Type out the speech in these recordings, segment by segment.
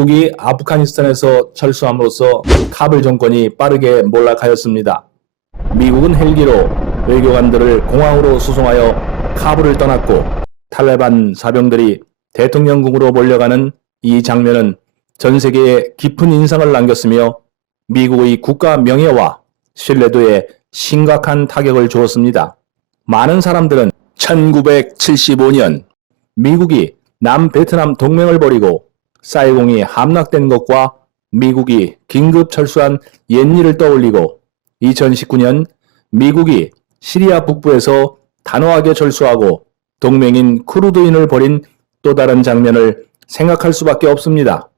미국이 아프가니스탄에서 철수함으로써 카불 정권이 빠르게 몰락하였습니다. 미국은 헬기로 외교관들을 공항으로 수송하여 카불을 떠났고 탈레반 사병들이 대통령궁으로 몰려가는 이 장면은 전 세계에 깊은 인상을 남겼으며 미국의 국가 명예와 신뢰도에 심각한 타격을 주었습니다. 많은 사람들은 1975년 미국이 남베트남 동맹을 벌이고 사이공이 함락된 것과 미국이 긴급 철수한 옛일을 떠올리고 2019년 미국이 시리아 북부에서 단호하게 철수하고 동맹인 쿠르드인을 벌인 또 다른 장면을 생각할 수밖에 없습니다.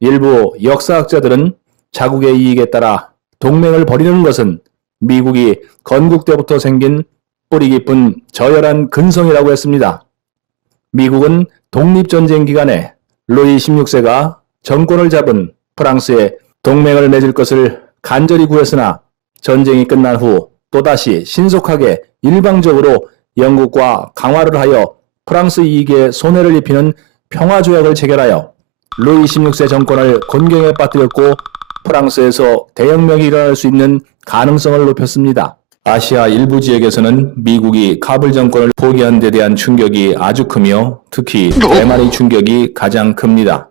일부 역사학자들은 자국의 이익에 따라 동맹을 벌이는 것은 미국이 건국 때부터 생긴 뿌리 깊은 저열한 근성이라고 했습니다. 미국은 독립전쟁 기간에 루이 16세가 정권을 잡은 프랑스에 동맹을 맺을 것을 간절히 구했으나 전쟁이 끝난 후 또다시 신속하게 일방적으로 영국과 강화를 하여 프랑스 이익에 손해를 입히는 평화조약을 체결하여 루이 16세 정권을 곤경에 빠뜨렸고 프랑스에서 대혁명이 일어날 수 있는 가능성을 높였습니다. 아시아 일부 지역에서는 미국이 카불 정권을 포기한 데 대한 충격이 아주 크며 특히 대만의 충격이 가장 큽니다.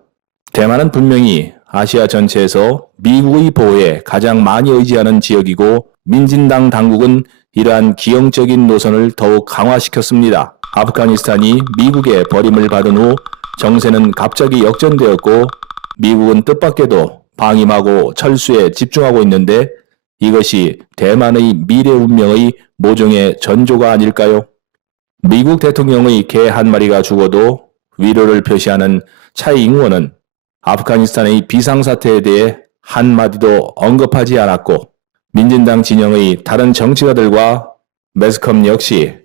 대만은 분명히 아시아 전체에서 미국의 보호에 가장 많이 의지하는 지역이고 민진당 당국은 이러한 기형적인 노선을 더욱 강화시켰습니다. 아프가니스탄이 미국의 버림을 받은 후 정세는 갑자기 역전되었고 미국은 뜻밖에도 방임하고 철수에 집중하고 있는데 이것이 대만의 미래 운명의 모종의 전조가 아닐까요? 미국 대통령의 개 한 마리가 죽어도 위로를 표시하는 차이 잉원은 아프가니스탄의 비상사태에 대해 한마디도 언급하지 않았고 민진당 진영의 다른 정치가들과 매스컴 역시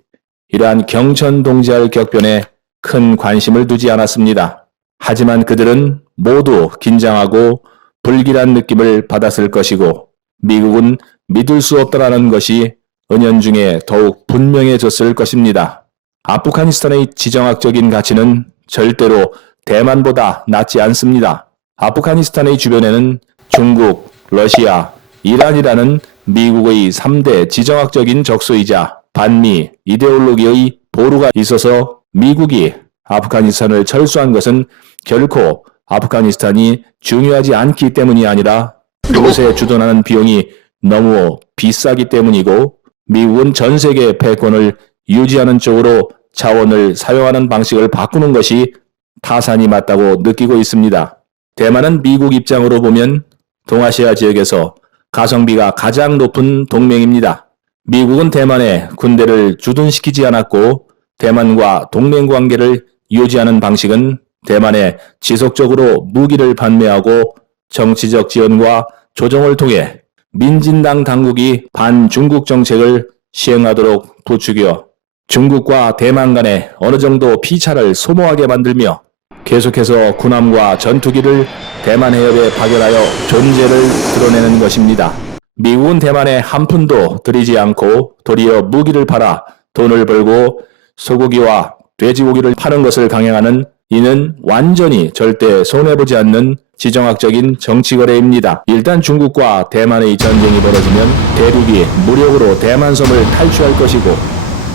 이러한 경천동지할 격변에 큰 관심을 두지 않았습니다. 하지만 그들은 모두 긴장하고 불길한 느낌을 받았을 것이고 미국은 믿을 수 없다라는 것이 은연중에 더욱 분명해졌을 것입니다. 아프가니스탄의 지정학적인 가치는 절대로 대만보다 낮지 않습니다. 아프가니스탄의 주변에는 중국, 러시아, 이란이라는 미국의 3대 지정학적인 적소이자 반미 이데올로기의 보루가 있어서 미국이 아프가니스탄을 철수한 것은 결코 아프가니스탄이 중요하지 않기 때문이 아니라 그것에 주둔하는 비용이 너무 비싸기 때문이고 미국은 전 세계 패권을 유지하는 쪽으로 자원을 사용하는 방식을 바꾸는 것이 타산이 맞다고 느끼고 있습니다. 대만은 미국 입장으로 보면 동아시아 지역에서 가성비가 가장 높은 동맹입니다. 미국은 대만에 군대를 주둔시키지 않았고 대만과 동맹 관계를 유지하는 방식은 대만에 지속적으로 무기를 판매하고 정치적 지원과 조정을 통해 민진당 당국이 반중국 정책을 시행하도록 부추겨 중국과 대만 간에 어느 정도 피차를 소모하게 만들며 계속해서 군함과 전투기를 대만 해협에 파견하여 존재를 드러내는 것입니다. 미국은 대만에 한 푼도 들이지 않고 도리어 무기를 팔아 돈을 벌고 소고기와 돼지고기를 파는 것을 강행하는 이는 완전히 절대 손해보지 않는 지정학적인 정치거래입니다. 일단 중국과 대만의 전쟁이 벌어지면 대륙이 무력으로 대만섬을 탈취할 것이고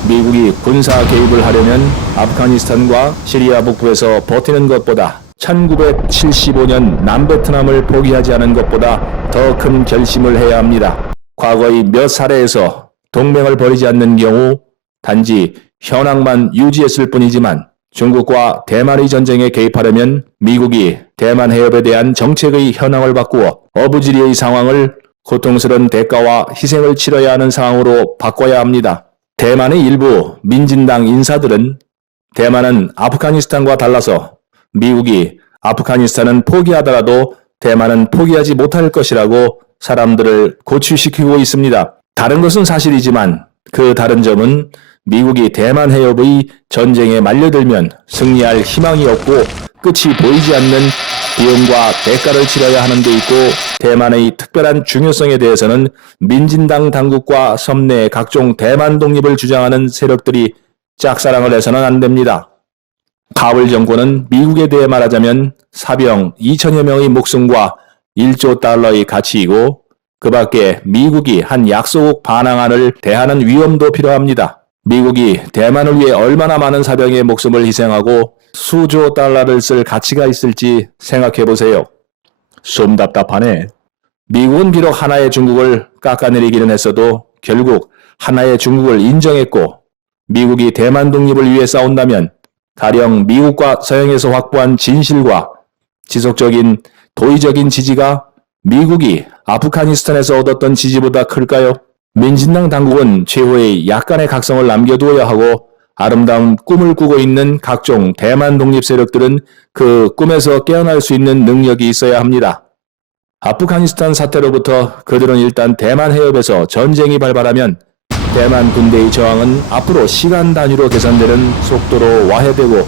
미국이 군사 개입을 하려면 아프가니스탄과 시리아 북부에서 버티는 것보다 1975년 남베트남을 포기하지 않은 것보다 더 큰 결심을 해야 합니다. 과거의 몇 사례에서 동맹을 벌이지 않는 경우 단지 현황만 유지했을 뿐이지만 중국과 대만의 전쟁에 개입하려면 미국이 대만 해협에 대한 정책의 현황을 바꾸어 어부지리의 상황을 고통스러운 대가와 희생을 치러야 하는 상황으로 바꿔야 합니다. 대만의 일부 민진당 인사들은 대만은 아프가니스탄과 달라서 미국이 아프가니스탄은 포기하더라도 대만은 포기하지 못할 것이라고 사람들을 고취시키고 있습니다. 다른 것은 사실이지만 그 다른 점은 미국이 대만 해협의 전쟁에 말려들면 승리할 희망이 없고 끝이 보이지 않는 비용과 대가를 치러야 하는 데 있고 대만의 특별한 중요성에 대해서는 민진당 당국과 섬내 각종 대만 독립을 주장하는 세력들이 짝사랑을 해서는 안 됩니다. 카불 정권은 미국에 대해 말하자면 사병 2천여 명의 목숨과 1조 달러의 가치이고 그 밖에 미국이 한 약소국 반항안을 대하는 위험도 필요합니다. 미국이 대만을 위해 얼마나 많은 사병의 목숨을 희생하고 수조 달러를 쓸 가치가 있을지 생각해 보세요. 좀 답답하네. 미국은 비록 하나의 중국을 깎아내리기는 했어도 결국 하나의 중국을 인정했고 미국이 대만 독립을 위해 싸운다면 가령 미국과 서양에서 확보한 진실과 지속적인 도의적인 지지가 미국이 아프가니스탄에서 얻었던 지지보다 클까요? 민진당 당국은 최후의 약간의 각성을 남겨두어야 하고 아름다운 꿈을 꾸고 있는 각종 대만 독립 세력들은 그 꿈에서 깨어날 수 있는 능력이 있어야 합니다. 아프가니스탄 사태로부터 그들은 일단 대만 해협에서 전쟁이 발발하면 대만 군대의 저항은 앞으로 시간 단위로 계산되는 속도로 와해되고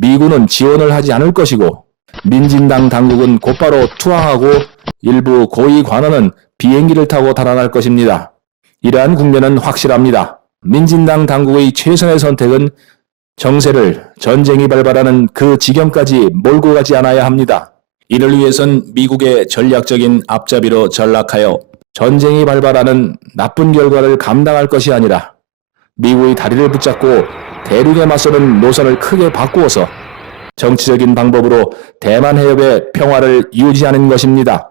미군은 지원을 하지 않을 것이고 민진당 당국은 곧바로 투항하고 일부 고위 관원은 비행기를 타고 달아날 것입니다. 이러한 국면은 확실합니다. 민진당 당국의 최선의 선택은 정세를 전쟁이 발발하는 그 지경까지 몰고 가지 않아야 합니다. 이를 위해선 미국의 전략적인 앞잡이로 전락하여 전쟁이 발발하는 나쁜 결과를 감당할 것이 아니라 미국의 다리를 붙잡고 대륙에 맞서는 노선을 크게 바꾸어서 정치적인 방법으로 대만 해협의 평화를 유지하는 것입니다.